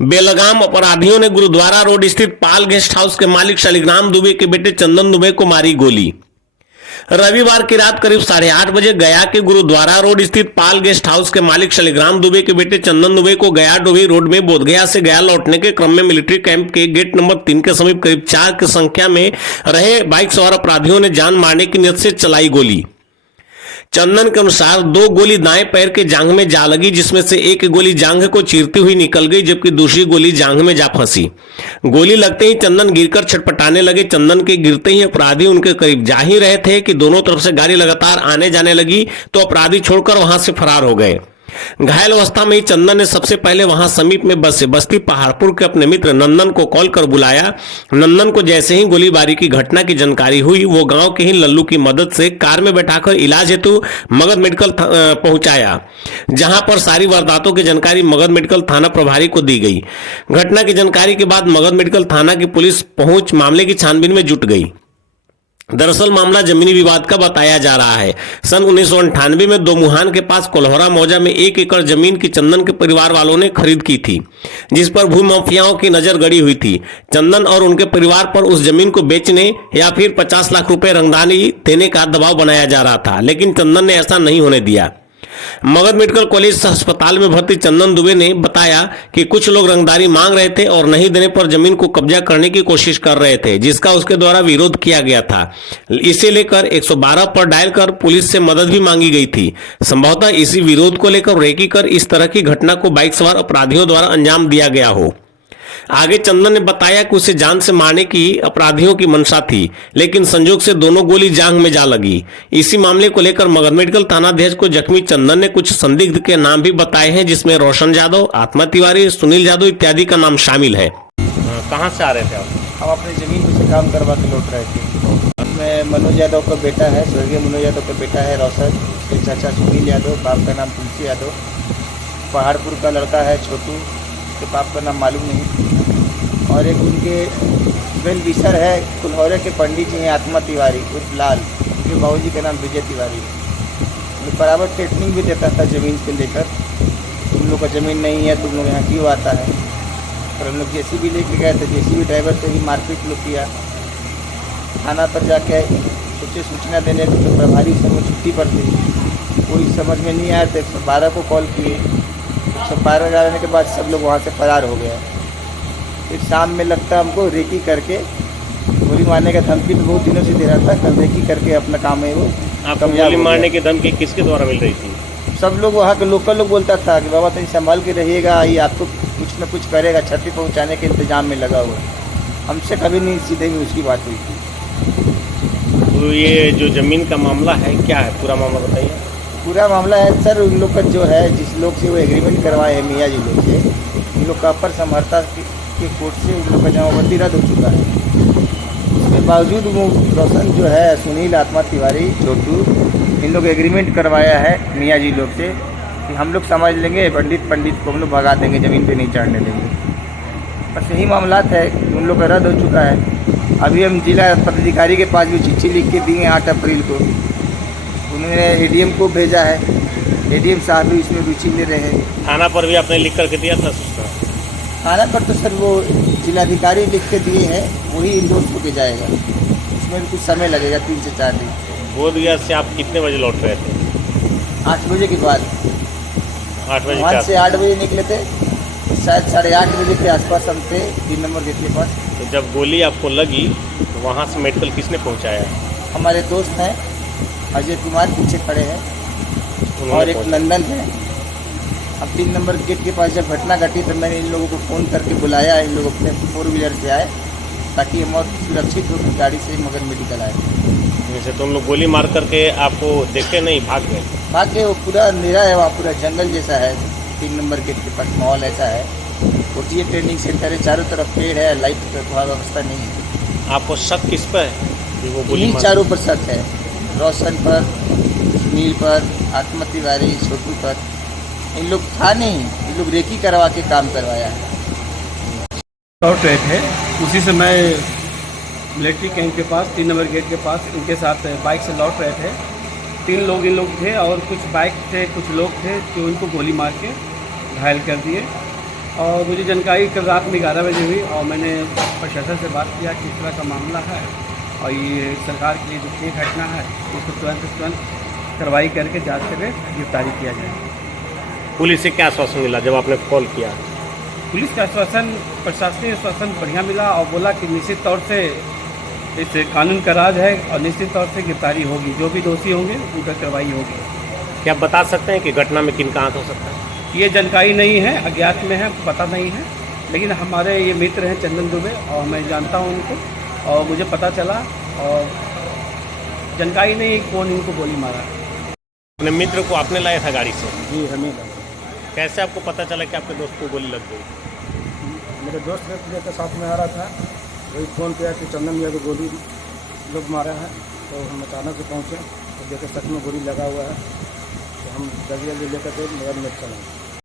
बेलगाम अपराधियों ने गुरुद्वारा रोड स्थित पाल गेस्ट हाउस के मालिक शालिग्राम दुबे के बेटे चंदन दुबे को मारी गोली। रविवार की रात करीब 8:30 बजे गया के गुरुद्वारा रोड स्थित पाल गेस्ट हाउस के मालिक शालिग्राम दुबे के बेटे चंदन दुबे को गया डोभी रोड में बोधगया से गया लौटने के क्रम में मिलिट्री कैंप के गेट नंबर 3 के समीप करीब 4 की संख्या में रहे बाइक सवार अपराधियों ने जान मारने की नीयत से चलाई गोली। चंदन के अनुसार 2 गोली दाएं पैर के जांघ में जा लगी, जिसमें से एक गोली जांघ को चीरती हुई निकल गई जबकि दूसरी गोली जांघ में जा फंसी। गोली लगते ही चंदन गिरकर छटपटाने लगे। चंदन के गिरते ही अपराधी उनके करीब जा ही रहे थे कि दोनों तरफ से गाड़ी लगातार आने जाने लगी तो अपराधी छोड़कर वहां से फरार हो गए। घायल अवस्था में ही चंदन ने सबसे पहले वहां समीप में बस्ती पहाड़पुर के अपने मित्र नंदन को कॉल कर बुलाया। नंदन को जैसे ही गोलीबारी की घटना की जानकारी हुई वो गांव के ही लल्लू की मदद से कार में बैठाकर इलाज हेतु मगध मेडिकल पहुंचाया, जहां पर सारी वारदातों की जानकारी मगध मेडिकल थाना प्रभारी को दी गई। घटना की जानकारी के बाद मगध मेडिकल थाना की पुलिस पहुंच मामले की छानबीन में जुट गई। दरअसल मामला जमीनी विवाद का बताया जा रहा है। सन 1998 में दोमुहान के पास कोल्हरा मौजा में 1 एकड़ जमीन की चंदन के परिवार वालों ने खरीद की थी, जिस पर भूमाफियाओं की नजर गड़ी हुई थी। चंदन और उनके परिवार पर उस जमीन को बेचने या फिर 50 लाख रुपए रंगदानी देने का दबाव बनाया जा रहा था, लेकिन चंदन ने ऐसा नहीं होने दिया। मगध मेडिकल कॉलेज अस्पताल में भर्ती चंदन दुबे ने बताया कि कुछ लोग रंगदारी मांग रहे थे और नहीं देने पर जमीन को कब्जा करने की कोशिश कर रहे थे, जिसका उसके द्वारा विरोध किया गया था। इसे लेकर 112 पर डायल कर पुलिस से मदद भी मांगी गई थी। संभवतः इसी विरोध को लेकर रेकी कर इस तरह की घटना को बाइक सवार अपराधियों द्वारा अंजाम दिया गया हो। आगे चंदन ने बताया कि उसे जान से मारने की अपराधियों की मंशा थी, लेकिन संजोग से दोनों गोली जांघ में जा लगी। इसी मामले को लेकर मगध मेडिकल थानाध्यक्ष को जख्मी चंदन ने कुछ संदिग्ध के नाम भी बताए हैं, जिसमें रोशन यादव, आत्मा तिवारी, सुनील यादव इत्यादि का नाम शामिल है। कहाँ से आ रहे थे आप? हम अपनी जमीन पे से काम करवा के लौट रहे थे। उसमें मनोज यादव का बेटा है, स्वर्गीय मनोज यादव का बेटा है रोशन, उसके चाचा सुनील यादव, बाप का नाम तुलसी यादव, पहाड़पुर का लड़का है छोटू, उसके बाप का नाम मालूम नहीं, और एक उनके वेल विशर है कुल्हौरे के पंडित जी हैं आत्मा तिवारी उर्फ लाल, उनके बाबूजी का नाम विजय तिवारी। तो बराबर ट्रेटनिंग भी देता था ज़मीन से लेकर, तुम लोग का ज़मीन नहीं है, तुम लोग यहाँ क्यों आता है। और हम लोग जेसीबी लेके गए थे, जेसीबी ड्राइवर से ही मारपीट लोग किया। थाना पर जाके सोचे सूचना देने तो प्रभारी सब छुट्टी पर थी, कोई समझ में नहीं आया तो 112 को कॉल किए। 112 जाने के बाद सब लोग वहाँ से फरार हो गया। फिर शाम में लगता हमको रेकी करके गोली मारने का धमकी तो बहुत दिनों से दे रहा था, कल रेकी करके अपना काम है वो आपको गोली मारने की धमकी किसके द्वारा मिल रही थी? सब लोग वहाँ के लोकल लोग बोलता था कि बाबा तुम संभाल के रहिएगा, ये आपको कुछ न कुछ करेगा, क्षति पहुँचाने के इंतजाम में लगा हुआ। हमसे कभी नहीं सीधे में उसकी बात हुई थी। तो ये जो ज़मीन का मामला है क्या है, पूरा मामला बताइए। पूरा मामला है सर, उन लोग का जो है जिस लोग से वो एग्रीमेंट करवाए हैं मियाँ जी लोग से, उन लोग का अपर समहर्ता के कोर्ट से उन लोग का जमाबंदी रद्द हो चुका है। उसके बावजूद वो रोशन जो है, सुनील, आत्मा तिवारी, छोटू, इन लोग एग्रीमेंट करवाया है मियाँ जी लोग से कि हम लोग समझ लेंगे, पंडित को हम लोग भगा देंगे, ज़मीन पे नहीं चढ़ने देंगे। बस यही मामलात है, उन लोग का रद्द हो चुका है। अभी हम जिला पदाधिकारी के पास भी चिट्ठी लिख के दिए 8 अप्रैल को, उन्होंने एडीएम को भेजा है, एडीएम साहब भी इसमें रुचि ले रहे हैं। थाना पर भी आपने लिख करके दिया था? थाना पर तो सर वो जिलाधिकारी लिख के दिए हैं, वही इंडोर्स होके जाएगा, उसमें भी कुछ समय लगेगा, 3 से 4 दिन। बोधगया से आप कितने बजे लौट रहे थे? 8 बजे के बाद। 8 बजे वहाँ से 8 बजे निकले थे, शायद 8:30 बजे के आसपास हम थे 3 नंबर गेट के पास। तो जब गोली आपको लगी तो वहाँ से मेडिकल किसने पहुँचाया? हमारे दोस्त हैं अजय कुमार, पीछे खड़े हैं, और एक नंदन है। अब 3 नंबर गेट के पास जब घटना घटी तो मैंने इन लोगों को फ़ोन करके बुलाया, इन लोग अपने 4 व्हीलर से आए ताकि हम और सुरक्षित हो गाड़ी से मगध मेडिकल आए। जैसे तुम लोग गोली मार करके आपको देखे नहीं, भाग गए? भाग के, वो पूरा अंधेरा है वहाँ, पूरा जंगल जैसा है। 3 नंबर गेट के पास माहौल ऐसा है, OTA ट्रेनिंग सेंटर है, चारों तरफ पेड़ है, लाइट का कोई व्यवस्था नहीं है। आपको शक किस पर है कि वो गोली मार? चारों पर शक है, रोशन पर, सुनील पर, आत्मा तिवारी, छोटू पर। इन लोग था नहीं, इन लोग रेकी करवा के काम करवाया है। लौट रहे थे, उसी समय मिलिट्री कैंप के पास 3 नंबर गेट के पास इनके साथ बाइक से लौट रहे थे। 3 लोग इन लोग थे और कुछ बाइक थे, कुछ लोग थे जो इनको गोली मार के घायल कर दिए। और मुझे जानकारी कल रात में 11 बजे हुई और मैंने प्रशासन से बात किया कि इस तरह का मामला है और ये सरकार के लिए जो ये घटना है इसको तुरंत से तुरंत कार्रवाई करके जांच करके गिरफ्तारी किया जाए। पुलिस से क्या आश्वासन मिला जब आपने कॉल किया? पुलिस का आश्वासन, प्रशासनिक आश्वासन बढ़िया मिला और बोला कि निश्चित तौर से इस कानून का राज है और निश्चित तौर से गिरफ्तारी होगी, जो भी दोषी होंगे उनका कार्रवाई होगी। क्या आप बता सकते हैं कि घटना में किन का हाथ हो सकता है? ये जानकारी नहीं है, अज्ञात में है, पता नहीं है, लेकिन हमारे ये मित्र हैं चंदन दुबे और मैं जानता हूँ उनको और मुझे पता चला और जानकारी नहीं कौन इनको गोली मारा। अपने मित्र को आपने लाया था गाड़ी से? जी हमें कैसे आपको पता चला कि आपके दोस्त को गोली लग गई? मेरे दोस्त के साथ में आ रहा था, वही फ़ोन किया कि चंदन भैया को गोली लोग मारा है, तो हम अचानक से पहुँचे तो देखे सच में गोली लगा हुआ है, तो हम जल्दी लेकर के बगल में चला।